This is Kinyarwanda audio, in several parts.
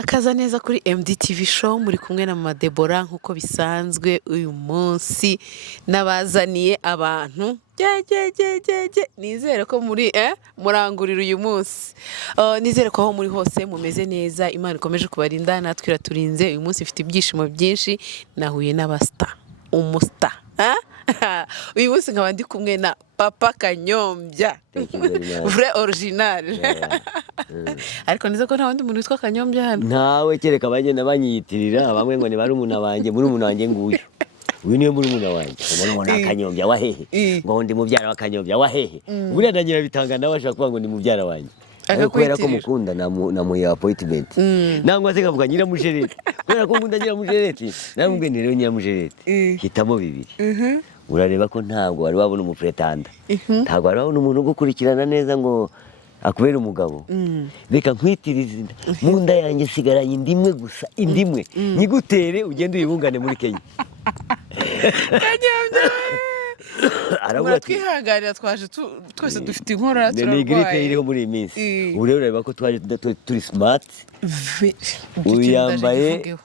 murakaza neza kuri MDTV show muri kumwe na Mama Deborah nkuko bisanzwe uyu munsi nabazaniye abantu nizere ko muri murangurira uyu munsi nizere ko aho muri hose mumeze neza Imana ikomeje kubarinda natwe iraturinze uyu munsi ifite ibyishimo byinshi nahuye n'abasta umusta uyu munsi nkaba ndi kumwe na Papa Kanyombya vrai original ariko nizo ko nta wundi muntu witwa Kanyombya hano ntawe kereka abagenda banyiyitirira bamwe ngo ni barumuna banjye muri umuntu wanjye nguyu uyu niwe muri umuntu wanjye umuntu wa Kanyombya wa hehe ngo ndi mubyara wa Kanyombya wa hehe buriya ndagira bitanga nawe ashaka kuvuga ngo ni mubyara wanjye kubera ko mukunda namuye appointment nangwa se kavuga nyiramujereti kubera ko ngunda nyiramujereti namubwe ni rero nyiramujereti hitamo bibiri urareba ko ntabwo wari wabona umupretanda ntabwo wari wabona umuntu ugukurikirana neza ngo akubera umugabo reka nkwitiriza mu nda yanjye sigaranye indimwe gusa indimwe nyigutere ugende uyibungane muri Kenya arabura twihangarira twaje twese dufite inkorora turarwaye ni gripe iriho muri iyi minsi ureba ko twaje turi smart uyambaye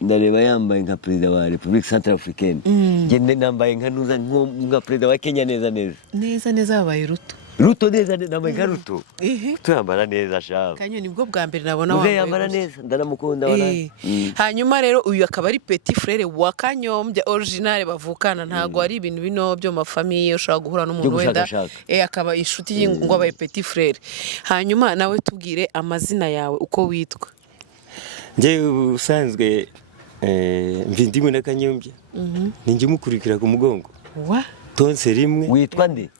ndareba yambaye nka president wa Republique Centrafricaine ngende nambaye nka president wa Kenya neza yabaye Ruto neza nambaye nka Ruto tuyambara neza shaka Kanyo nibwo bwa mbere nabona wambaye yambara neza ndaramukunda wana hanyuma rero uyu akaba ari petit frère wa Kanyombya original bavukana ntago ari ibintu bino byo mafamiye ushaka guhura n'umuntu wenda akaba inshuti y'ingwa abaye petit frère hanyuma nawe tubwire amazina yawe uko witwa nje usanzwe ndimwe na Kanyombya ninjye mukurikira ku mugongo wa tonse rimwe witwa nde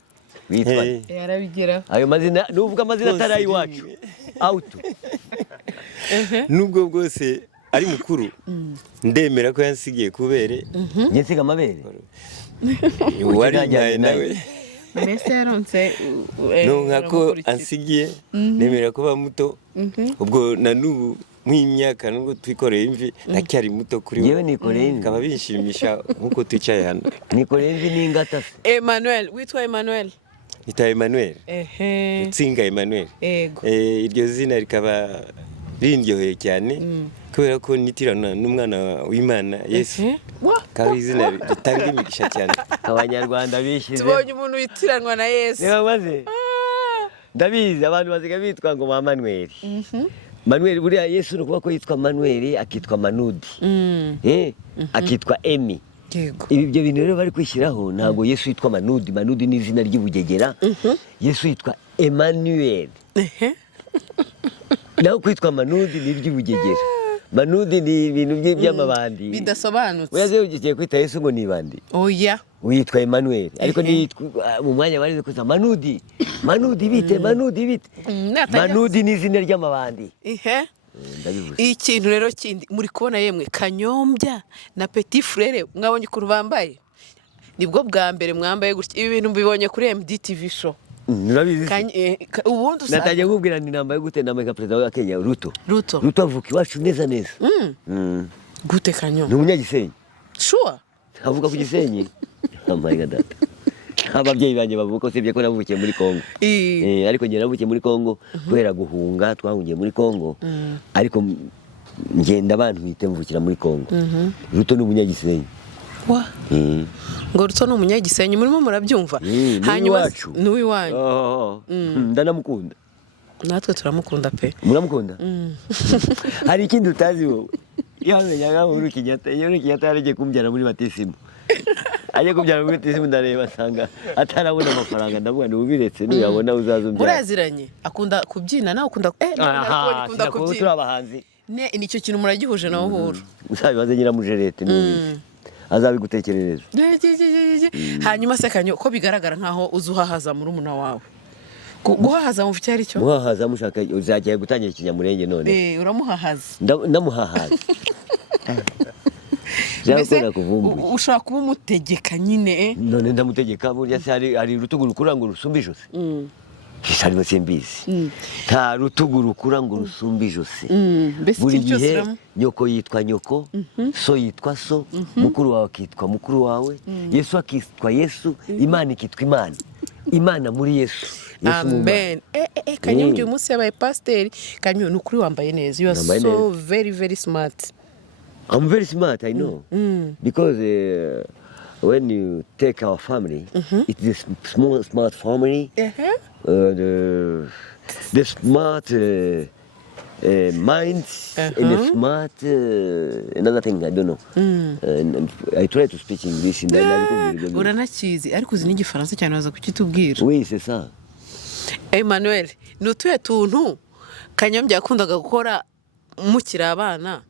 witwa yarabigera ayo mazina nuvuga amazina atari iwacu auto nubwo bwose ari mukuru ndemera ko yansigiye kubere nsiga amabere wari nawe Messi yaronse nkako ansigiye nemera ko bamuto ubwo na nubu mw'imyaka nubwo twikoreye imvi ndacyari muto kuri yewe nikoreye imvi kaba bishimisha nkuko twicaye hano nikoreye imvi n'ingata Emmanuel witwa Emmanuel ita Emmanuel Utsinga Emmanuel iryo zina rikaba rindyoheye cyane kubera ko nitirana n'umwana w'Imana Yesu kaba izina ritanga imigisha cyane abanyarwanda bishize tubonye umuntu witiranwa na Yesu niba maze ndabizi abantu baziga bitwa ngo ba Manuel Manuel buriya Yesu no kuba ko yitwa Manuel akitwa Manudi akitwa Emi ibyo bintu rero bari kwishyiraho ntago Yesu yitwa Manudi ni izina ry'ubugegera Yesu yitwa Emmanuel naho kwitwa Manudi ni ry'ubugegera Manudi ni ibintu by'amabandi bidasobanutse uyaze ugiye kwita Yesu ngo nibandi oya witwa Emmanuel ariko ni mu mwanya bari kuza Manudi bite Manudi ni izina ry'amabandi ikintu rero kindi muri kubona yemwe Kanyombya na petit frère mwabonye ko rubambaye nibwo bwa mbere mwambaye gutya ibi bintu mbibonye kuri MDTV show nurabizi ubundi nataje kubwira ni nambaye gute nambaye nka president wa Kenya Ruto avuka iwacu neza gute Kanyombya ni umunyagisenyi sure avuga ku Gisenyi nambaye gadata ababyeyi banje bavuga ko sibye ko navukiye muri Kongo ariko ngiye navukiye muri Kongo kubera guhunga twahungiye muri Kongo ariko ngenda abantu bite mvukira muri Kongo Ruto ni umunyagisenyi ngo Ruto ni umunyagisenyi murimo murabyumva hanyuma ni uwiwanyu ndanamukunda natwe turamukunda pe muramukunda hari ikindi utazi wowe yamenyaga Uhuru Kenyatta yaragiye kumbyara muri batisimu aje kubyara muri batisimu ndareba asanga atarabona amafaranga ndavuga ni ubiretse nuyabona uzazumbyara muraziranye akunda kubyina nawe ukunda kubyina turi abahanzi nicyo kintu muragihuje nawe Uhuru uzabibaze nyiramujereti n'ubizi azabigutekerereza hanyuma se Kanyo ko bigaragara nkaho uzuhahaza muri umuna wawe guhahaza mu cyari cyo guhahaza mushaka uzagiye gutangira ikinyamurenge none uramuhahaza ndamuhahaza ushaka kuba umutegeka nyine none ndamutegeka burya se hari urutugu rukura ngo rusumbe ijosi Kisharimo simbizi nta rutugu rukura ngo rusumbe ijosi buri gihe nyoko yitwa nyoko so yitwa so mukuru wawe akitwa mukuru wawe Yesu akitwa Yesu Imana ikitwa Imana muri Yesu amen. Kanyombya uyu munsi yabaye pasiteri. Kanyo ni ukuri wambaye neza, you are so very very smart. I'm very smart, I know. Because when you take our family, it's this smart family. The smart minds and the smart another thing I don't know. And I try to speak English in that. Uranakizi ariko uzi n'igifaransa cyane waza kukitubwira. Oui, c'est ça. Emmanuel, nutuye tuntu Kanyombya yakundaga gukora mukiri abana.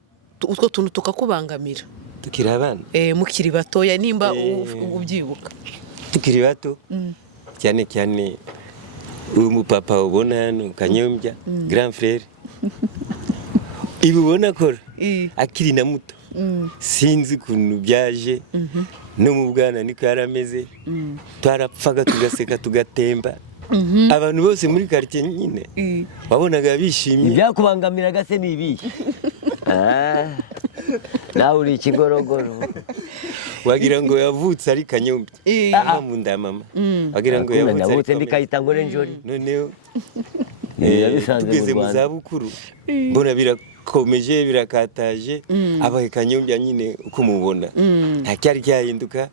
Utwo tuntu tukakubangamira. Tukiri abana? Mukiri batoya nimba ubyibuka. Tukiri bato? Cyane cyane uyu mupapa ubona hano Kanyombya, grand frère. Ibi ubona akora akiri na muto. Sinzi ukuntu byaje no mu bwana niko yarameze. Twarapfaga tugaseka tugatemba. Abantu bose muri quartier nyine wabonaga bishimye. Ibyakubangamiraga se ni ibihe? Nawe uri ikigorogoro. Wagira ngo yavutse ari Kanyombya. Mu nda mama. Wagira ngo yavutse ndikayita ngo Njori. Noneho tugeze mu zabukuru mbona birakomeje birakataje abaye Kanyombya nyine uko mubona nta cyari cyahinduka.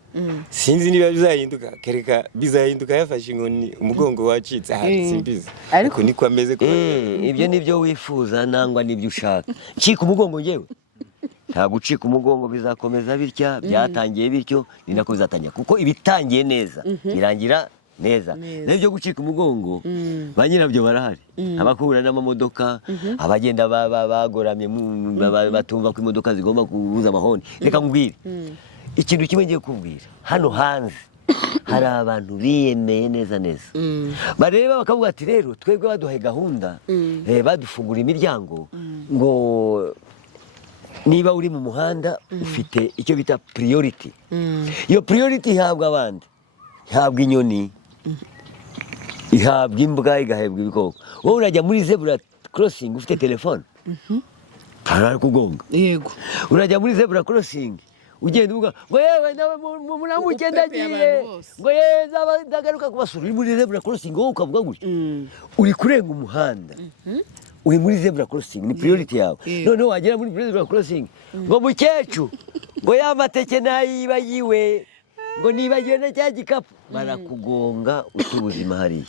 Sinzi niba bizahinduka, kereka bizahinduka yafashe inkoni umugongo wacitse simbizi ariko niko ameze ko ibyo nibyo wifuza nangwa nibyo ushaka. Cika umugongo ngewe ntabwo ucika umugongo, bizakomeza bitya. Byatangiye bityo ni nako bizatangira, kuko ibitangiye neza birangira neza. N'ibyo gucika umugongo ba nyirabyo barahari. Abakura n'amamodoka, abagenda bagoramye batumva ko imodoka zigomba kubuza amahoni. Reka nkubwire ikintu kimwe ngiye kubwira. Hano hanze hari abantu biyemeye neza neza, bareba bakavuga ati rero twebwe baduhaye gahunda, badufungura imiryango ngo niba uri mu muhanda ufite icyo bita priority. Iyo priority ihabwa abandi, ihabwa inyoni, ihabwa imbwa, igahebwa ibikoko. Wowe urajya muri zebra crossing ufite telefone, arakugonga. Yego. Urajya muri zebra crossing ugenda uvuga ngo yewe nawe muramuke ndagiye, ngo yeza ndagaruka kubasura. Uri muri zebra crossing wowe ukavuga gutya, uri kurenga umuhanda. Uri muri zebra crossing, ni priority yawe. Noneho wagera muri zebra crossing ngo mukecuru ngo yamateke nayibagiwe, ngo nibagiwe na cya gikapu, barakugonga utubuzima hariya.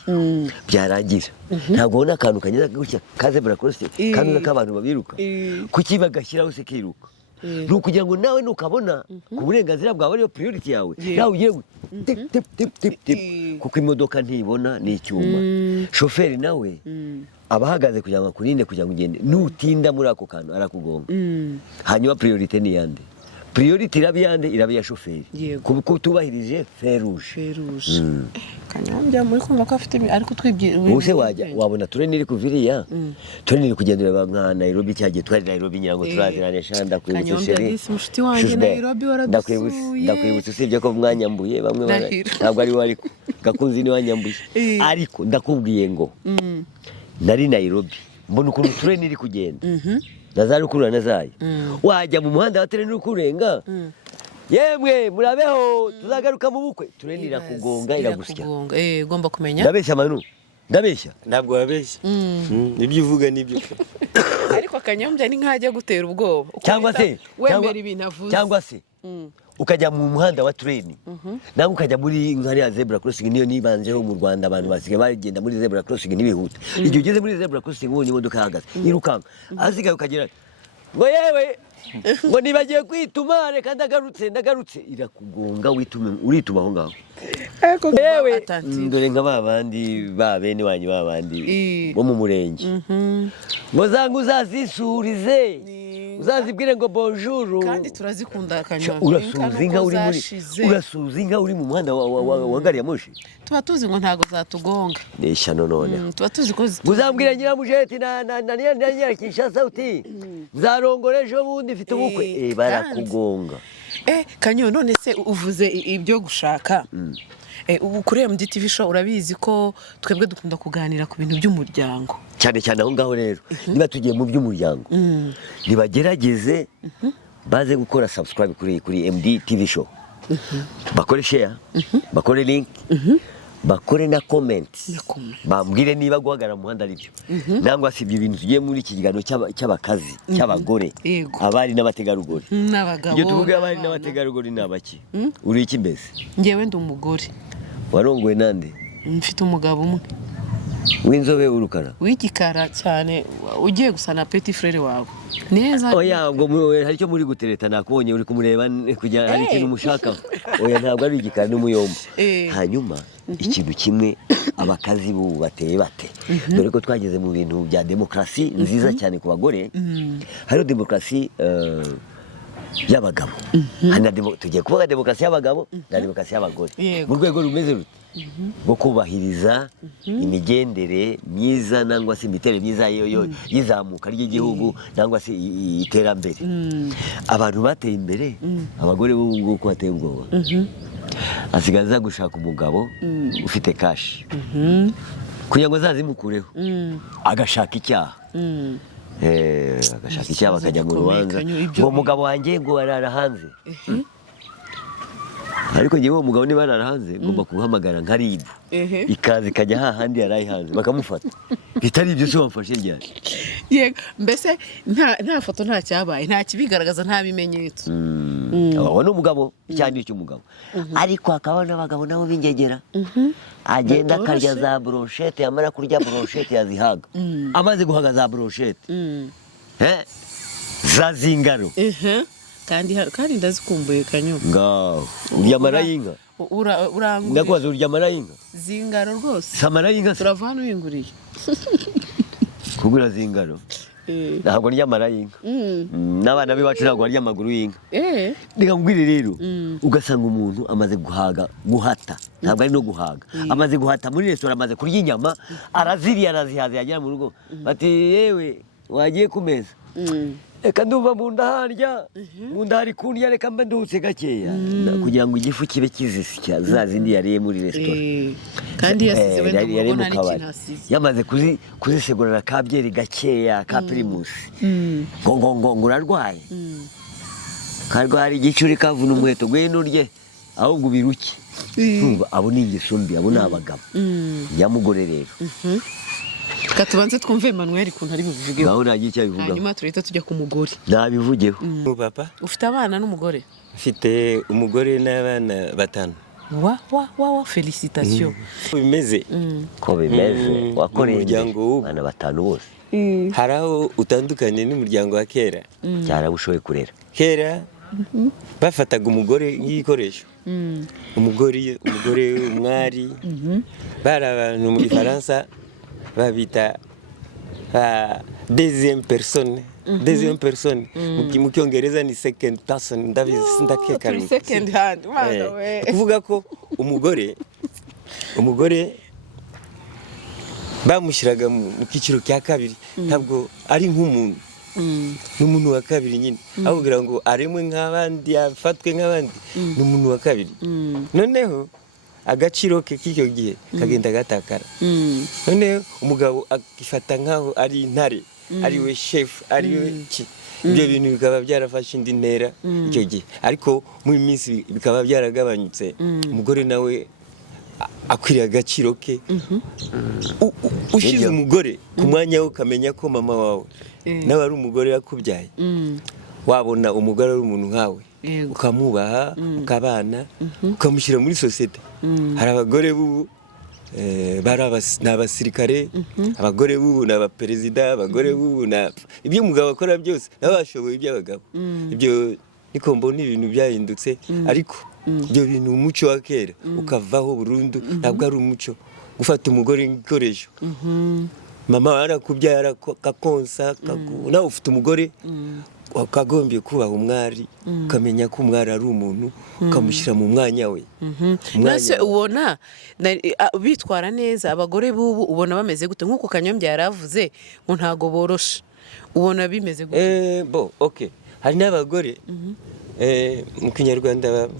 Byarangira ntabwo ubona akantu kageza gutya ka zebra crossing kamwe k'abantu babiruka, kuki bagashyiraho se kiruka. Ni ukugira ngo nawe nukabona ku burenganzira bwawe ariyo priority yawe, nawe ugiye tip kuko imodoka ntibona ni icyuma. Shoferi nawe abahagaze kugira ngo akurinde kugira ngo ugende, nutinda muri ako kantu arakugonga. Hanyuma priority ni yande? Priority irabi yande? Irabi ya shoferi, kuko tubahirije feruje. Kanyombya muri kumva ko afite ariko twibye use wabona tureni iri kuviriya, tureni iri kugendera nka Nairobi. Cyagiye twari Nairobi nyirango turaziranye shanda kwibutsa sheri mushiti wanjye Nairobi waradusuye. Ndakwibutsa usibye ko mwanyambuye bamwe ntabwo ari wari gakunzi ni wanyambuye, ariko ndakubwiye ngo nari Nairobi mbona ukuntu tureni iri kugenda nazarukura nazaye. Wajya mu muhanda wa tureni uri kurenga, yemwe murabeho tuzagaruka mu bukwe, tureni irakugonga iragusya. Ugomba kumenya. Ndabeshya Manu, ndabeshya? Ntabwo wabeshya. Nibyo uvuga nibyo. Ariko Kanyombya ni nkajya gutera ubwoba, cyangwa se wemera ibintu avuze, cyangwa se ukajya mu muhanda wa tureni nawe ukajya muri nkariya zebra crossing. Niyo nibanzeho mu Rwanda, abantu basigaye bagenda muri zebra crossing ntibihuta. Igihe ugeze muri zebra crossing ubonye imodoka ihagaze irukanga, asigaye ukagera ngo yewe ngo nibagiye kwituma, reka ndagarutse, irakugonga urituma aho ngaho. Yewe dore nka babandi bene wanyu babandi bo mu murenge ngo zanga uzazisurize, uzazibwire ngo bonjour. Kandi turazikunda Kanyombya. Urasuza inka uri mu muhanda wa gari ya moshi. Tuba tuzi ngo ntago zatugonga. Neshano none. Tuba tuzi ko uzambwira nyiramujeti na Kinshasa uti nzarongora ejo bundi mfite ubukwe. Barakugonga. Kanyo, none se uvuze ibyo gushaka. Kuri MDTV show urabizi ko twebwe dukunda kuganira ku bintu by'umuryango. Cyane cyane aho ngaho rero niba tugiye mu by'umuryango nibagerageze baze gukora subscribe kuri MDTV show, bakore share, bakore link, bakore na comments bambwire niba guhagarara mu muhanda ari byo nangwa si ibyo bintu tugiye muri iki kiganiro cy'abakazi cy'abagore abari n'abategarugori n'abagabo iyo tuvuga abari n'abategarugori n'abaki uri iki mbese ngewe ndi umugore warongowe nande mfite umugabo umwe w'inzobe urukara w'igikara cyane ugiye gusa na petit frère wawe neza oya ngo hari icyo muri gutereta nakubonye uri kumureba kujya hari ikintu mushaka oya ntabwo ari igikara n'umuyombo hanyuma ikintu kimwe abakazi bubu bateye bate dore ko twageze mu bintu bya demokrasi nziza cyane ku bagore hari demokrasi y'abagabo tugiye kuvuga demokrasi y'abagabo na demokrasi y'abagore mu rwego rumeze rute bwo kubahiriza imigendere myiza nangwa se imiterere myiza y'izamuka ry'igihugu nangwa se iterambere abantu bateye imbere abagore b'ubu ko bateye ubwoba asigaza gushaka umugabo ufite kashi kugira ngo azazimukureho agashaka icyaha agashaka icyaha bakajya mu rubanza ngo umugabo wanjye ngo arara hanze ariko ngewe uwo mugabo niba arara hanze ngomba kuhamagara nka RIB ikaza ikajya hahandi yaraye hanze bakamufata bitari ibyo se wamfashe ryari yego mbese nta foto nta cyabaye nta kibigaragaza nta bimenyetso abo ni umugabo icyandi cy'umugabo ariko hakaba n'abagabo nabo b'ingegera agenda akarya za brochette yamara kurya brochette yazihaga amaze guhaga za brochette za zingaro kandi ndazikumbuye kanyo ngaho urya marayinga uranguriye ndakubaza urya marayinga zingaro rwose samara yinga turavana uyinguriye kugura zingaro ntabwo ndya marayinga n'abana b'iwacu ntabwo barya amaguru y'inka reka ngwire rero ugasanga umuntu amaze guhata ntabwo ari no guhaga amaze guhata muri resitora amaze kurya inyama araziriye arazihaza yagera mu rugo bati yewe wagiye ku meza reka ndumva mu nda harya mu nda hari kundya reka mbe ndutse gakeya kugira ngo igifu kibe kizisya za zindi yariye muri resitora kandi yasize wenda mubona n'ikintu hasize yamaze kuzisegurira ka byeri gakeya ka primusi ngo urarwaye karwara igicuri kavuna umuheto ngwino urye ahubwo ubiruke abo ni ingeso mbi abo ni abagabo nyamugore rero katubanze twumve Emmanuel kuntu ari bivugeho naho nagiye cyabivuga hanyuma turita tujya ku mugore nabivugeho papa ufite abana n'umugore mfite umugore n'abana 5 wa felicitation bimeze ko bimeze wakoreye umuryango abana 5 bose haraho utandukanye n'umuryango wa kera cyarabushoye kurera kera bafataga umugore nk'igikoresho umugore umwari bari abantu mu Gifaransa babita deuxième personne mu Cyongereza ni second person ndabizi ndakeka second hand kuvuga ko umugore bamushyiraga mu kiciro cya kabiri ntabwo ari nk'umuntu n'umuntu wa kabiri nyine ahubwo ngo aremwe nk'abandi afatwe nk'abandi n'umuntu wa kabiri noneho agaciro ke k'icyo gihe kagenda gatakara noneho umugabo akifata nk'aho ari intare ari we chef ari we ki ibyo bintu bikaba byarafashe indi ntera icyo gihe ariko muri minsi bikaba byaragabanyutse umugore nawe akwiriye agaciro ke ushize umugore ku mwanya wo ukamenya ko mama wawe nawe ari umugore yakubyaye wabona umugore ari umuntu nkawe ukamwubaha ukabana ukamushyira muri sosiyete hari abagore bubu ni abasirikare abagore bubu ni abaperezida abagore bubu ibyo umugabo akora byose nabo bashoboye iby'abagabo ibyo niko mbona ibintu byahindutse ariko ibyo bintu umuco wa kera ukavaho burundu ntabwo ari umuco gufata umugore nk'igikoresho mama arakubyaye akakonsa nawe ufite umugore wakagombye kubaha umwari ukamenya ko umwari ari umuntu ukamushyira mu mwanya we nase ubona bitwara neza abagore bubu ubona bameze gute nk'uko Kanyombya yaravuze ngo ntago boroshe ubona bimeze gute okay hari n'abagore mu Kinyarwanda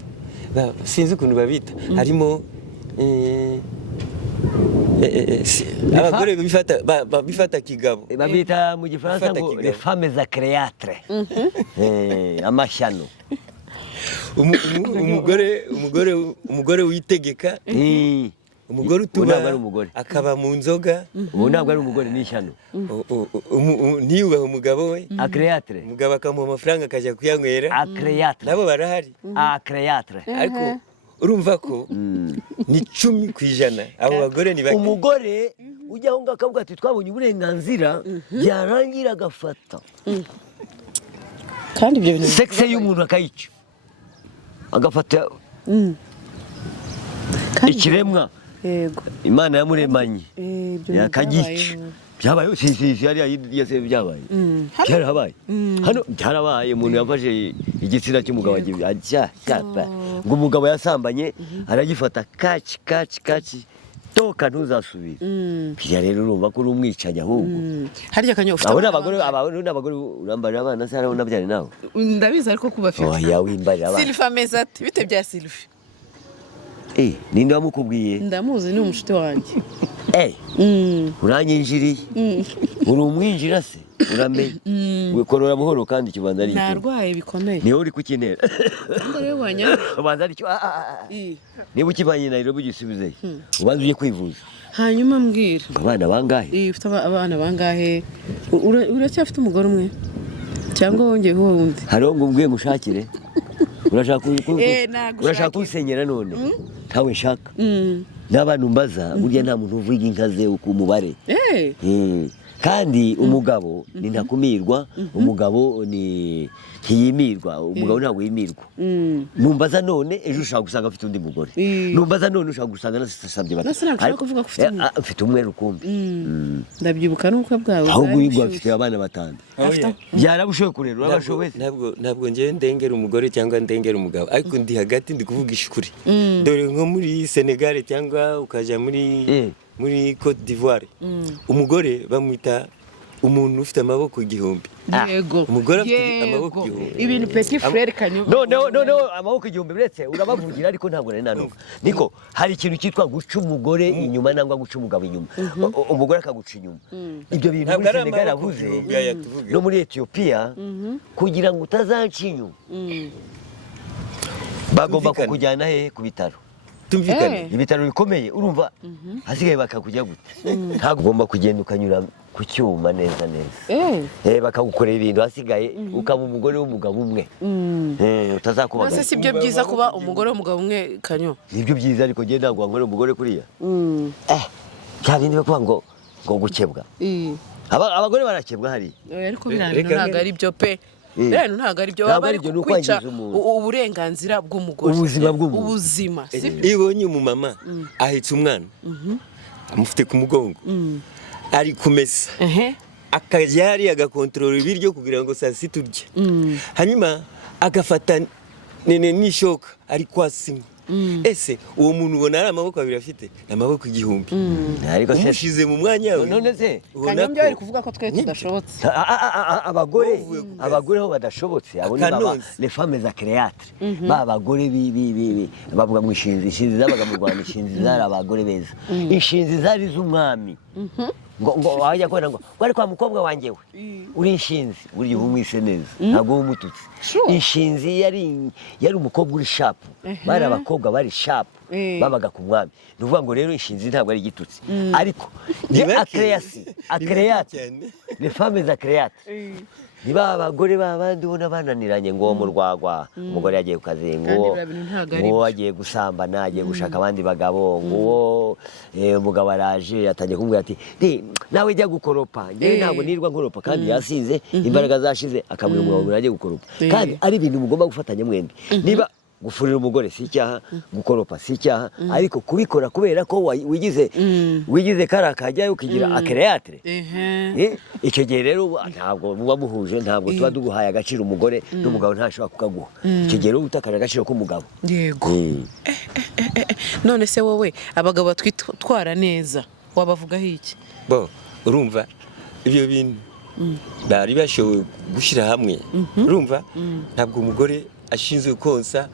sinzi ukuntu babita harimo abagore bifata kigabo babita mu Gifaransa ngo les femmes créatrices amashyano umugore witegeka umugore ntabwo utuba ari umugore. akaba mu nzoga ubu ntabwo ari umugore ni ishyano. ntiyubahe umugabo we, Acreatre. umugabo akamuha amafaranga akajya kuyanywera, Acreatre. nabo barahari. Acreatre. ariko urumva ko ni 10% abo bagore ni bake. Umugore ujya aho ngaho akavuga ati twabonye uburenganzira, byarangira agafata kandi ibyo bintu sexe y'umuntu akayica, agafata ikiremwa yego Imana yamuremanye ibyo yakagica. Byabaye sisi hariya hirya se byabaye. Byarabaye. Hano byarabaye umuntu yafashe igitsina cy'umugabo ajya cyapa. Ngo umugabo yasambanye aragifata kaci toka ntuzasubira. Bya rero urumva ko uri umwicanya ahubwo. harya kanyo ufite abagore urambarira abana se arabona byari nawe. ndabizi ariko kuba afite Oya wimbarira abana. Sylvie ameze ati bite bya Sylvie? Ninde wamukubwiye? Ndamuzi ni umushuti wanjye. Uranyinjiriye. Uri umwinjira se uramenye. Wikorora buhoro kandi kibanza ari cyo. Narwaye bikomeye. Niho uri kukinera. Ngo rero wanya. Ubanza ari cyo. Niba ukivanye Nairobi gisubizeyo. Ubanza uje kwivuza. Hanyuma mbwira. Abana bangahe? Ufite abana bangahe? Uracyafite umugore umwe? Cyangwa wongeyeho wundi? Hariho ngo ubwiye ngushakire. Urashaka kunsenyera none? Ntawe nshaka. N'abantu mbaza burya nta muntu uvuga inka ze ku mubare. Kandi umugabo ni ntakumirwa, umugabo ni ntiyimirwa, umugabo ntabwo yimirwa. Numbaza none ejo ushaka gusanga afite undi mugore. Numbaza none ushaka gusanga nasabye batatu. Nashaka kuvuga ko ufite umwe rukumbi. Ndabyibuka nuko bwawe. Ahubwo urigwa afite abana 5. Byarabushoye kurera urabashowe. Ntabwo ngiye ndengera umugore cyangwa ndengera umugabo, ariko ndi hagati ndi kuvuga ishukuri. Dore nko muri Senegal cyangwa ukaja muri Côte d'Ivoire, umugore bamwita umuntu ufite amaboko 1000. Yego. Umugore afite amaboko 1000. Ibintu petit frère kanyo. No amaboko 1000 biretse urabavugira ariko ntabwo nari nanuka. Niko hari ikintu cyitwa guca umugore inyuma nangwa guca umugabo inyuma. Umugore akaguca inyuma. Ibyo bintu muri Senegal avuze no muri Ethiopia kugira ngo utazanca inyuma. Bagomba kukujyana he ku bitaro. Tumvikane. Ibitaro bikomeye urumva hasigaye bakakujya gute. Ntabwo ugomba kugenda ukanyura ku cyuma neza. Bakagukorera ibintu hasigaye ukaba umugore w'umugabo umwe. Utazakubaga. Nase sibyo byiza kuba umugore w'umugabo umwe kanyo. Nibyo byiza ariko je ntabwo ngore umugore kuriya. Cyabindi bakuvuga ngo gukebwa. Abagore barakebwa hari. Ariko birangira ntabwo ari byo pe. Rero ntabwo ari byo bari kwica uburenganzira bw'umugore. Ubuzima bw'umuntu. Ubuzima. Ibonye umumama ahetse umwana. Amufite ku mugongo. Ari kumesa. Akajya hari agakontorora ibiryo kugira ngo saa sita urye. Hanyuma agafata n'ishoka ari kwasima. Ese uwo muntu ubona ari amaboko 2 afite, amaboko 1000. Ariko se ushize mu mwanya we. None se Kanyambyo ari kuvuga ko twe tudashobotse. Abagore ho badashobotse abo ni baba les femmes acréatres. Bagore bavuga mu inshinzi zabaga mu Rwanda, inshinzi zari abagore beza. Inshinzi zari z'umwami. Ngo wajya kwenda ngo wari kwa mukobwa wanjye we uri inshinzi uri umwise neza ntabwo umututse. Inshinzi yari umukobwa uri sharp, bari abakobwa bari sharp babaga ku mwami. Nuvuga ngo rero inshinzi ntabwo ari igitutsi ariko ni acréatres, les femmes acréatres. Niba abagore babandi ubona bananiranye ngo mu rwagwa umugore yagiye ku kazi ngo agiye gusambana agiye gushaka abandi bagabo ngo umugabo araje yatangiye kumubwira ati nawe jya gukoropa ngewe ntabwo nirwa nkoropa kandi yasize imbaraga zashize akamubwira umugabo ngo agiye gukoropa kandi ari ibintu mugomba gufatanya mwembi. Niba gufurira umugore si icyaha, gukoropa si icyaha, ariko kubikora kubera ko wigize kara kajyayo ukigira acréatre. Icyo gihe rero ntabwo muba muhuje, ntabwo tuba duguhaye agaciro umugore n'umugabo ntashobora kukaguha. Icyo gihe rero utakaje agaciro k'umugabo. Yego. None se wowe abagabo batwitwara neza wabavugaho iki? Urumva ibyo bintu bari bashoboye gushyira hamwe. Urumva ntabwo umugore ashinzwe konsa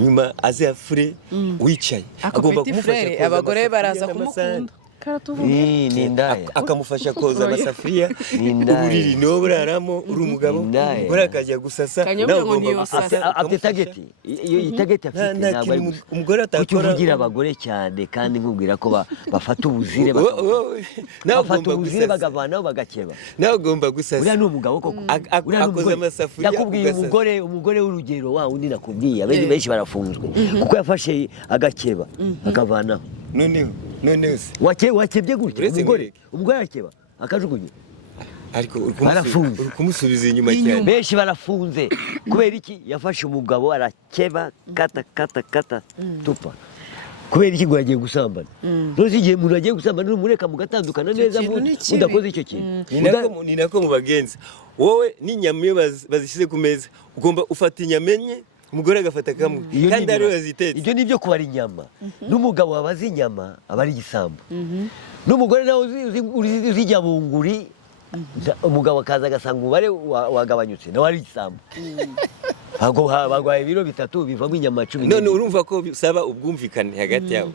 nyuma aze afure wicaye agomba kumufasha. Abagore baraza kumukunda. ni indaya akamufasha koza amasafuriya Ni indaya. uburiri niwo buraramo uri umugabo Indaya. uri akajya gusasa Kanyobya nawe ngo ugomba ntiyosasa. gusasa afite tageti iyo tageti afite nta ntabwo ari kintu gusa. umugore kuki atakora uvugira abagore cyane kandi nkubwira ko bafata ubuzire nawe bafata ugomba ubuzire gusasa bagavanaho bagakeba nawe ugomba gusasa uriya ni umugabo koko Uriya ni akoze umugore. amasafuriya Yakubwiye ugasasa. umugore w'urugero wa undi nakubwiye benshi barafunzwe kuko yafashe agakeba akavanaho noneho se wakebye gutya Uretse umugore arakeba akajugunya ariko Barafunze. uri kumusubiza inyuma cyane benshi barafunze kubera iki yafashe umugabo arakeba kata tupa kubera iki ngo yagiye gusambana rose igihe umuntu agiye gusambana n'umureka mugatandukana neza kintu ni kibi. mudakoze icyo kintu ni nako mubagenza wowe n'inyama iyo bazishyize ku meza ugomba ufata inyama enye umugore agafata kamwe Iyo kandi ni ariwe inyama. wazitetse Ibyo ni ibyo kubara inyama n'umugabo wabaze inyama aba ari igisambo n'umugore nawe uzijya bunguri umugabo akaza agasanga umubare wagabanyutse nawe ari igisambo bagwaye ibiro 3 bivamo inyama 10 none urumva ko bisaba ubwumvikane hagati yabo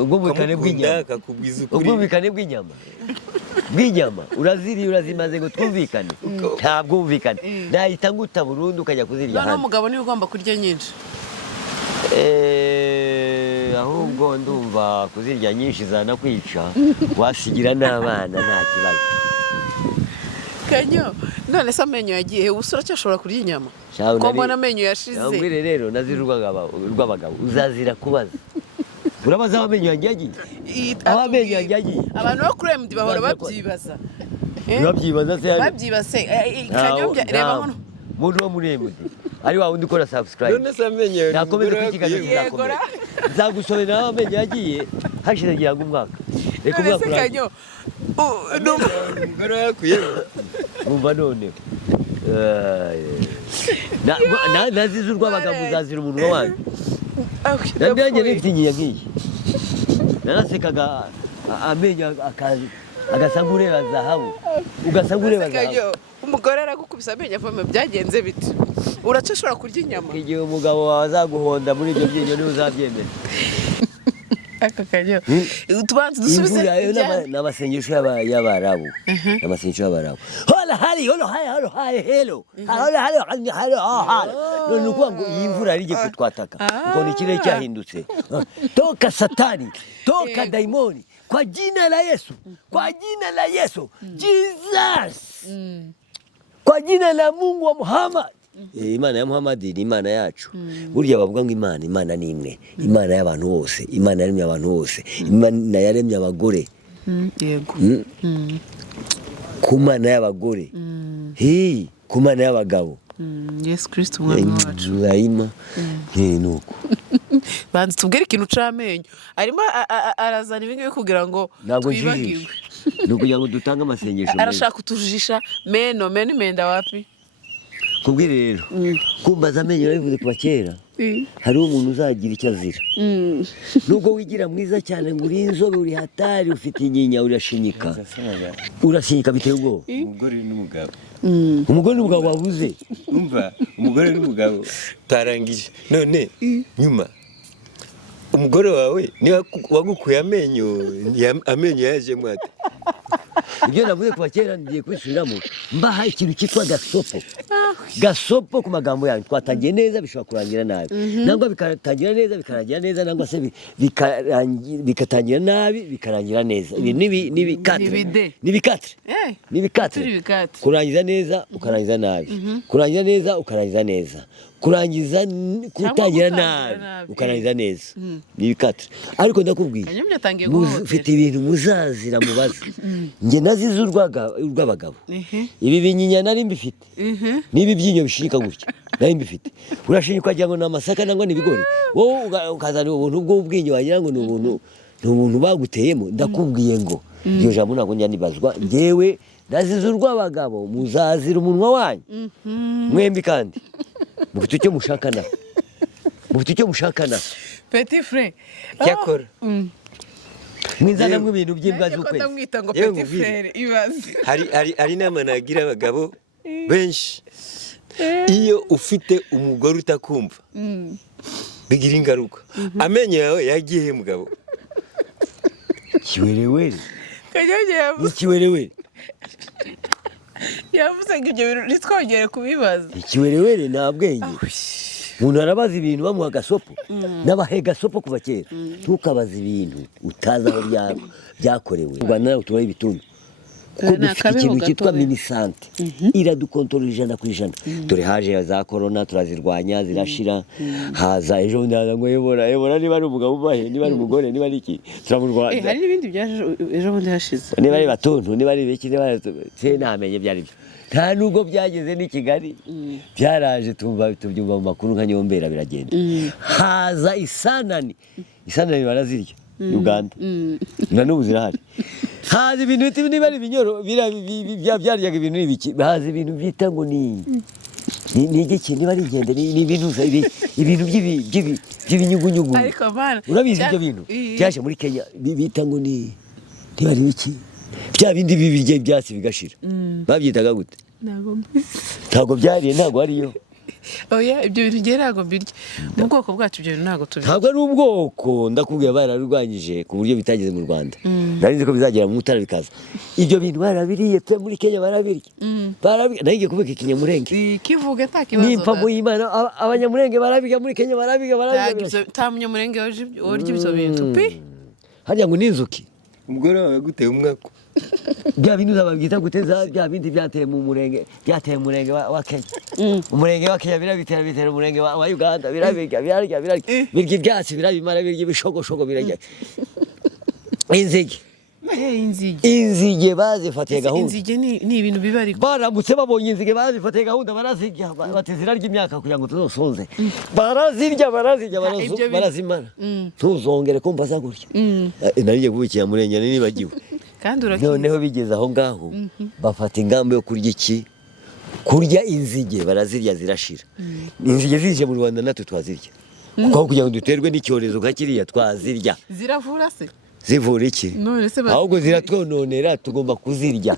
ubwumvikane bw'inyama akakubwiza ukuri ubwumvikane bw'inyama urazimaze ngo twumvikane nta bwumvikane nahita nguta burundu ukajya kuzirya none hano umugabo niwe ugomba kurya nyinshi ahubwo ndumva kuzirya nyinshi zanakwica wasigira n'abana nta kibazo Kanyo none se amenyo yagiye ubusura cyashobora kurya inyama ko mbona amenyo yashize Nambwire rero rw'abagabo uzazira kubaza urabaza aho amenyo yanjye yagiye aho amenyo yanjye yagiye abantu bo kuri MD bahora babyibaza urabyibaza se babyibaze Kanyombya reba hano muntu wo muri MD ari wa wundi ukora subscribe none se amenyo nakomeza kwikiganira nzagusomera aho amenyo yagiye hashize ngira ngo umwaka reka umwaka Kanyo umugore yakuyemo umva none nazize urw'abagabo uzazira umuntu wanjye nabyanjye nifite inyinya nk'iyi narasekaga amenyo agasa nk'ureba zahabu ugasa nk'ureba zahabu umugore aragukubisa amenyo avamo byagenze bite uracashobora kurya inyama igihe umugabo wawe azaguhonda muri ibyo byinyo niwe uzabyemera aka Kanyo tubanze dusubize n'amasengesho y'abarabu n'amasengesho y'abarabu hola hari hello none ukuvuga ngo iyi mvura ari igiye kutwataka ngo ni ikirere cyahindutse toka satani toka daimoni kwa jina la Yesu Jesus kwa jina la Mungu wa Muhammad Imana ya Muhammad ni imana yacu burya bavuga ngo imana ni imwe imana y'abantu bose imana yaremye abantu bose imana yaremye abagore yego ku mana y'abagore ku mana y'abagabo Yesu Kristo umwami wacu urayima nuko banze tubwire ikintu c'amenyo arimo arazana ibingibi kugira ngo twibagirwe ni ukugira ngo dutange amasengesho arashaka kutujijisha meno imenda wapi kubwire rero kumbaza amenyo yabivuze kuva kera hariho umuntu uzagira icyo azira nubwo wigira mwiza cyane ngo uri inzobe uri hatari ufite inyinya urashinyika biteye ubwoba umugore n'umugabo babuze umva umugore n'umugabo tarangije none nyuma umugore wawe niba wagukuye amenyo yajemo ate ibyo navuze kuva kera ngiye kubisubiramo mbaha ikintu cyitwa gasopo ku magambo yanyu twatangiye neza bishobora kurangira nabi nangwa bikatangira neza bikarangira neza nangwa se bikatangira nabi bikarangira neza n'ibikatre kurangiza neza ukarangiza nabi kurangiza neza ukarangiza neza kurangiza kutangira nabi ukarangiza neza n'ibikatre ariko ndakubwiye mufite ibintu muzazira mubaza njye nazize urw'abagabo ibi binyinya nari mbifite n'ibi byinyo bishinyika gutya nari mbifite urashinyika ukagira ngo ni amasaka nangwa ni ibigori wowe ukazana ubuntu bw'ubwinyo wagira ngo ni ubuntu baguteyemo ndakubwiye ngo iryo jambo ntabwo njya nibazwa njyewe nazize urw'abagabo muzazira umunwa wanyu mwembi kandi mufite icyo mushakana petit frère cyakora mwizanamo ibintu by'imbwa z'ukwezi hari inama nagira abagabo benshi iyo ufite umugore utakumva bigira ingaruka amenyo yawe yagiye mugabo Kiwerewere. Kanyombya yavuze Ikiwerewere. yavuze ngo ibyo bintu ntitwongere kubibaza. Ikiwerewere nta bwenge. Umuntu arabaza ibintu bamuha agasopo. N'abahe gasopo kuva kera. Ntukabaza ibintu utazi aho byakorewe. U Rwanda nawe tubaye ibituntu. Kuko dufite ikintu cyitwa minisante. Iradukontorora 100%. Dore haje za corona turazirwanya zirashira. Haza ejo ndaza ngo Ebola niba ari umugabo ubahe, niba ari umugore, niba ari iki. Turamurwanya. Hari n'ibindi byaje ejo bundi hashize. Niba ari batuntu, niba ari biki, niba namenye byari byo. Nta nubwo byageze ni Kigali. Byaraje tubyumva mu makuru nka Nyombera biragenda. Haza isanani barazirya Uganda. Na n'ubu zirahari. Haza ibintu niba ari ibinyoro byaryaga ibintu n'ibiki. Haza ibintu byita ngo ni igiki, niba ari ingende ni ibintu by'ibinyugunyugu. Ariko bana urabizi ibyo bintu byaje muri Kenya bita ngo niba ari iki, bya bindi bibirye ibyatsi bigashira. Babyitaga gute? Ntago byariye, ntago ariyo. Oya, ibyo bintu ngiye ntago mbirya. Mu bwoko bwacu ibyo bintu ntago tubirya. Ntabwo ari ubwoko, ndakubwiye bararurwanyije ku buryo bitageze mu Rwanda. Narinzi ko bizagera mu Mutara bikaza. Ibyo bintu barabiriye pe muri Kenya barabirya. Nagiye kuvuga ikinyamurenge. Kivuge nta kibazo. Nimpa mu Imana abanyamurenge barabirya muri Kenya barabirya. Ta munyamurenge warya ibyo bintu pe. Harya ngo n'inzuki. Umugore wawe guteye umwaka. Bya bintu zababyita guteza bya bindi byateye mu murenge, byateye mu murenge wa Kenya. Umurenge wa Kenya bitera umurenge wa Uganda birarya. Birya ibyatsi birabimara, birya ibishogoshogo birarya. Inzige bazifatiye gahunda. Inzige ni ibintu biba ariko. Baramutse babonye inzige bazifatiye gahunda barazirya, batizirarya imyaka kugira ngo tuzosonze. Barazirya barazimara. Tuzongere kumva za gutya. Nariye kubikiya murenge nibagiwe. Kandi urakiza. Noneho bigeze aho ngaho bafata ingamba yo kurya iki? Kurya inzige, barazirya zirashira. Inzige zije mu Rwanda natwe twazirya. Kuko kugira ngo duterwe n'icyorezo nka kiriya twazirya. Ziravura se? Zivura iki? None se ahubwo ziratwononera, tugomba kuzirya.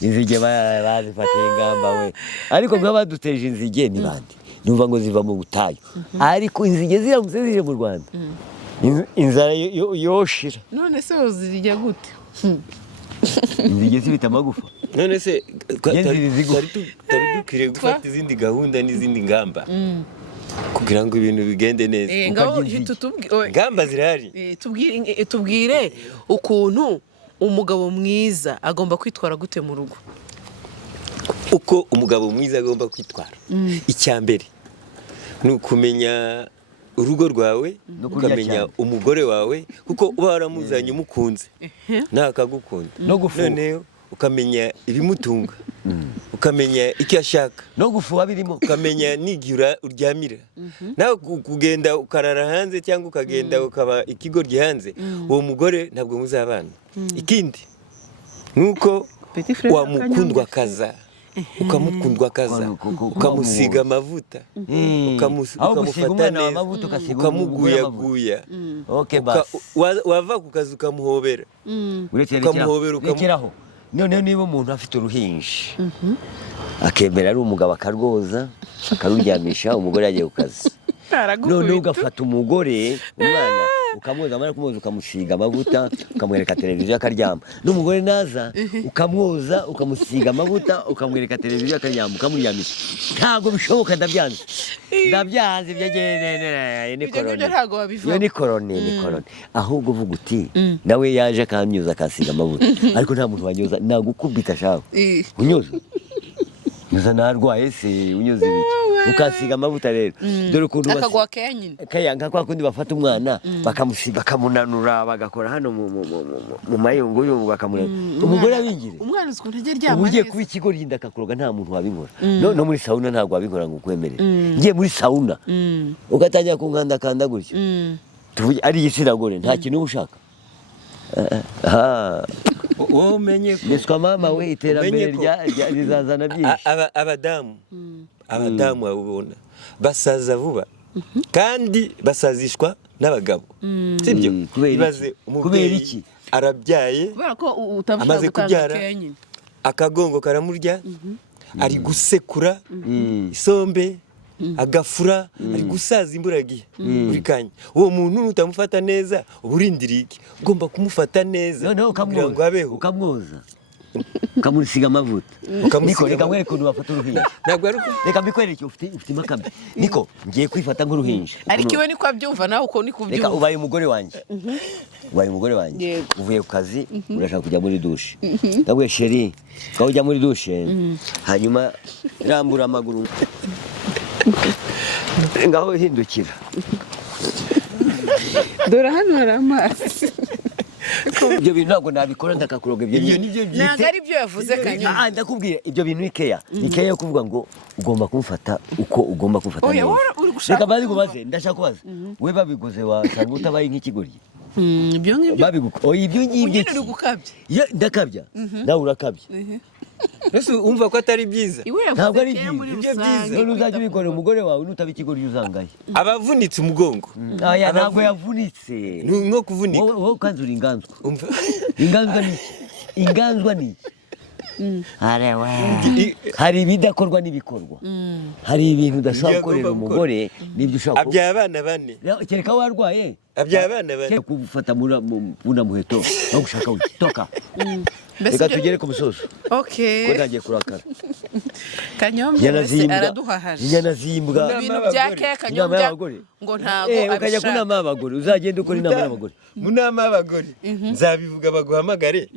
Inzige bazifatiye ingamba we. Ariko nk'abaduteje inzige ni bande? Numva ngo ziva mu butayu. Ariko inzige ziramutse zije mu Rwanda, inzara yoshira. None se uzirya gute? Inzige zifite amagufa. None se twari dukwiriye gufata izindi gahunda n'izindi ngamba kugira ngo ibintu bigende neza. Ngamba zirahari. Tubwire ukuntu umugabo mwiza agomba kwitwara gute mu rugo. Uko umugabo mwiza agomba kwitwara, icya mbere ni ukumenya urugo rwawe, ukamenya umugore wawe, kuko uba waramuzanye umukunze ntakagukunda. Noneho ukamenya ibimutunga, ukamenya icyo ashaka, no gufuha birimo, ukamenya n'igihe uryamira. Nawe kugenda ukarara hanze cyangwa ukagenda ukaba ikigoryi hanze, uwo mugore ntabwo muzabana. Ikindi nuko wamukundwa kaza, ukamusiga amavuta, ukamufata neza, ukamuguyaguya, wava ku kazi ukamuhobera, ukamuhobera. Noneho niba umuntu afite uruhinja akemera ari umugabo akarwoza akaruryamisha, umugore yagiye ku kazi, noneho ugafata umugore umwana ukamwoza, amara kumwoza ukamusiga amavuta, ukamwereka televiziyo akaryama. N'umugore naza ukamwoza ukamusiga amavuta, ukamwereka televiziyo akaryama, ukamuryamisha. Ntabwo bishoboka, ndabyanze ni korone. Ahubwo uvuga uti nawe yaje akamyoza akasiga amavuta, ariko nta muntu wanyoza, nagukubita shaho unyoza Nza narwaye se unyoze ibiki ukasiga amavuta rero. Dore ukuntu akagwa kenyine kayanga kwa kundi bafata umwana bakamusiga bakamunanura bagakora hano mu mayungu yo bakamureba. Umugore abingire umwana uzi ukuntu ajya aryama, ugiye kuba ikigo rinda akakuroga nta muntu wabinkora. No muri sauna ntabwo wabikora ngo ukwemere. Ngiye muri sauna ugatangira kunkanda kanda gutyo tuvuge ari igisiragore nta kintu ushaka. Umenye ko niswa mama we iterambere rizazana byinshi. Abadamu babona basaza vuba kandi basazishwa n'abagabo, sibyo? Ibaze umubyeyi arabyaye, amaze kubyara akagongo karamurya, ari gusekura isombe agafura ari gusaza imburagihe buri kanya. Uwo muntu nutamufata neza uburindiriye iki? Ugomba kumufata neza noneho kugira ngo abeho. ukamwoza ukamusiga amavuta. Niko reka nkwereke ukuntu bafata uruhinja. Ntabwo ari Reka mbikwereke ufite imakame. Niko ngiye kwifata nk'uruhinja. ariko iwe niko abyumva nawe uko niko Reka ubyumva. ubaye umugore wanjye. Ubaye umugore wanjye. Yego. Uvuye ku kazi urashaka kujya muri douche. Ndabwiye chérie, ngaho ujya muri douche. Hanyuma rambura amaguru. Ngaho hindukira. Dore hano hari amazi. Ibyo bintu ntabwo nabikora ndakakuroga ibyo. Ibyo nibyo Ntabwo ari byo yavuze Kanyo. Ndakubwira ibyo bintu ni keya. Ni keya yo kuvuga ngo ugomba kumufata uko ugomba kumufata Oya, neza. uri gushaka Reka bazi kubaze, ndashaka kubaza. We babiguze wasanga utabaye nk'ikigoryi. Ibyo ngibyo. Ibyo ngibyo. Ugenda uri gukabya. Ndakabya. Nawe urakabya. ese umva ko atari byiza. Iwe Ntabwo yavuze ari keya muri byiza. Ibyo rusange. byiza. None uzajya ubikorera umugore wawe nutaba ikigoryi uzangaye. Abavunitse umugongo Aya ntabwo yavunitse. nko kuvunika. Wowe ukanze uri inganzwa. Umva Inganzwa ni iki? Inganzwa ni iki? Hari ibidakorwa n'ibikorwa. Hari ibintu udashobora gukorera umugore n'ibyo ushobora abyaye abana bane. kereka warwaye. Abyaye abana bane. Kugufata muna muheto no gushaka toka. Mbese Reka ibyo- tugere ku musozo. Okay. Ko ntagiye kurakara. Kanyombya Inyana mbese zimbwa. araduhahaje. Inyana zimbwa. Ibintu bya keya Inama Kanyombya y'abagore. ngo ntago Ukajya ku nama abishaka. y'abagore. Uzagenda ukora inama y'abagore. Mu nama y'abagore nzabivuga baguhamagare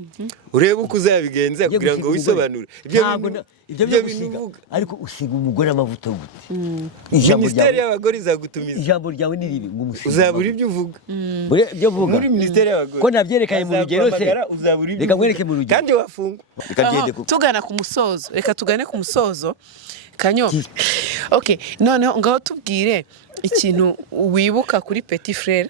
urebe uko uzabigenza kugira ngo wisobanure Ibyo gusiga. uvuga. Ariko usiga umugore amavuta gute? Minisiteri y'abagore izagutumiza Ijambo ryawe ni ribi ngo umusiga. uzabura ibyo uvuga Ibyo vuga. muri minisiteri y'abagore Ko nabyerekanye mu rugero se. Azaguhamagara, uzabura ibyo Reka uvuga. nkwereke mu rugero. kandi wafungwa. Reka ngende Aho, tugana ku musozo. Reka tugane ku musozo. Kanyo. Okay, noneho ngaho tubwire ikintu wibuka kuri Petit Frere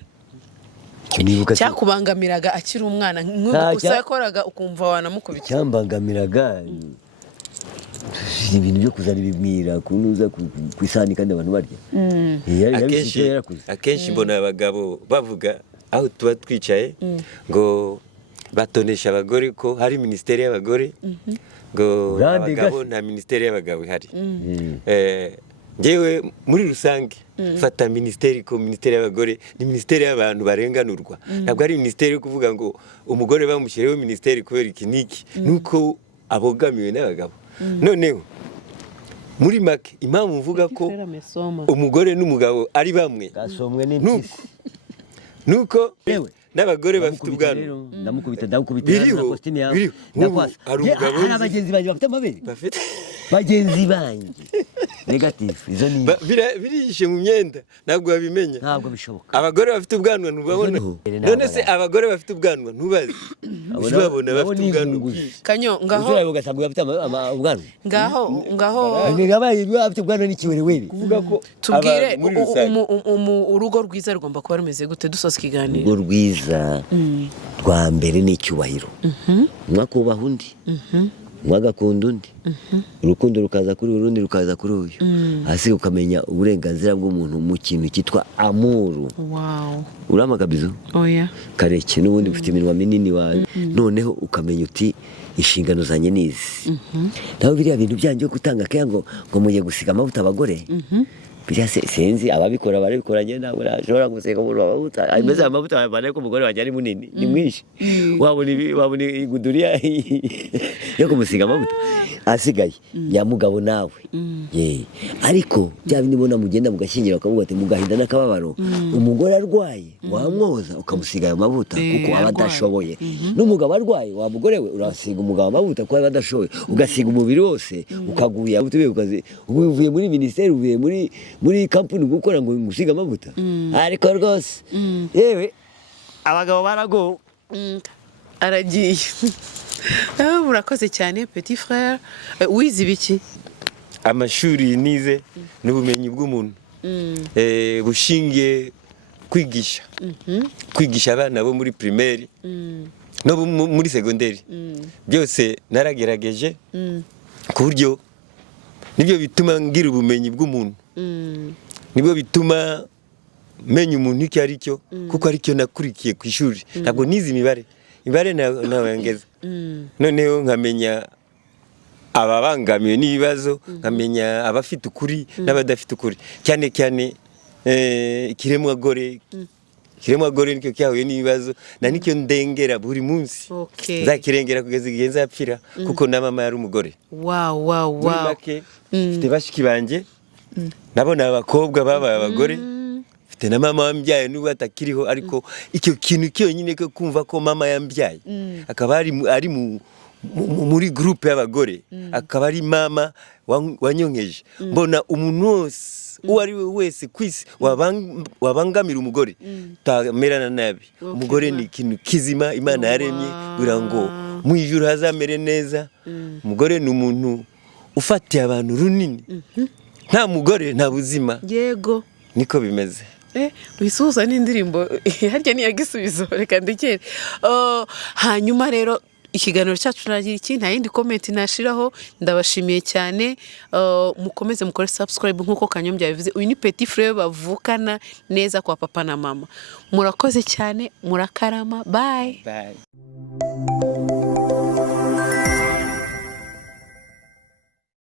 cyakubangamiraga akiri umwana nk'uko yakoraga ukumva wanamukubita. cyambangamiraga ibintu byo kuzana ibimwira kunuza ku isahani kandi abantu barya. Akenshi mbona abagabo bavuga aho tuba twicaye ngo batonesha abagore ko hari minisiteri y'abagore ngo abagabo nta minisiteri y'abagabo ihari. Ngewe muri rusange fata minisiteri ko minisiteri y'abagore ni minisiteri y'abantu barenganurwa. Ntabwo ari minisiteri yo kuvuga ngo umugore bamushyiriyeho minisiteri kubera iki n'iki nuko abogamiwe n'abagabo. Noneho muri make impamvu mvuga ko umugore n'umugabo ari bamwe nuko n'abagore bafite ubwanwa. Ndamukubita biriho hari umugabo hari abagenzi banjye bafite amabere bagenzi banjye negative izo ni birishe mu myenda ntabwo babimenya. ntabwo bishoboka. Abagore bafite ubwanwa ntubabona. None se abagore bafite ubwanwa ntubazi babona bafite ubwanwa. Kanyo ngaho uzurabe ugasanga bafite ubwanwa ngaho ngabaye bafite ubwanwa n'ikiwerewere. kuvuga ko tubwire urugo rwiza rugomba kuba rumeze gute dusoza ikiganiro. Urugo rwiza rwa mbere ni icyubahiro. Mwakubaha undi mwagakunda undi urukundo rukaza kuri urundi rukaza kuri uyu hasi ukamenya uburenganzira bw'umuntu mu kintu cyitwa amuru. Uramagabizo kareke n'ubundi ufite iminwa minini wawe noneho ukamenya uti inshingano zanjye nizi. Naho biriya bintu byanjye byo gutanga keya ngo mugiye gusiga amavuta abagore biriya sinzi ababikora barabikora njye ntabwo nashobora gusiga umuntu amavuta ameze amavuta yabana ko umugore wanjye ari munini ni mwinshi wabona iguduriya yo kumusiga amavuta asigaye ya mugabo nawe ariko bya bindi mbona mugenda mugashyingira ukavuga ati mugahinda n'akababaro umugore arwaye wamwoza ukamusiga ayo mavuta kuko aba adashoboye n'umugabo arwaye wa mugore we urasiga umugabo amavuta kuko aba adashoboye ugasiga umubiri wose ukaguya uvuye muri minisiteri uvuye muri kampuni gukora ngo ngusiga amavuta ariko rwose yewe abagabo barago aragiye. Murakoze cyane Petit Frere. Wize ibiki? Amashuri nize n'ubumenyi bw'umuntu bushingiye kwigisha abana bo muri primaire no muri segonderi byose naragerageje ku buryo nibyo bituma ngira ubumenyi bw'umuntu. Nibwo bituma menya umuntu icyo ari cyo kuko ari cyo nakurikiye ku ishuri. Ntabwo nize imibare ntabwo yangeza. Noneho nkamenya ababangamiwe n'ibibazo nkamenya abafite ukuri n'abadafite ukuri cyane cyane ikiremwa gore nicyo cyahuye n'ibibazo na nicyo ndengera buri munsi nzakirengera kugeza igihe nzapfira kuko na mama yari umugore. Muri make mfite bashiki banjye nabo ni abakobwa babaye abagore, mfite na mama wambyaye n'ubu atakiriho, ariko icyo kintu cyonyine ko kumva ko mama yambyaye akaba ari muri groupe y'abagore, akaba ari mama wanyonkeje, mbona umuntu wose uwo ari we wese ku isi wabangamira umugore utamerana nabi. Umugore ni ikintu kizima Imana yaremye kugira ngo mu ijuru hazamere neza. Umugore ni umuntu ufatiye abantu runini, nta mugore nta buzima. Yego niko bimeze. Wisuhuza n'indirimbo harya ni yagisubizo, reka ndekere. Hanyuma rero ikiganiro cyacu nagira iki, nta yindi comment nashiraho. Ndabashimiye cyane, mukomeze mukore subscribe nkuko Kanyombya yabivuze. Uyu ni petit frère bavukana neza kwa papa na mama. Murakoze cyane, murakarama. Bye.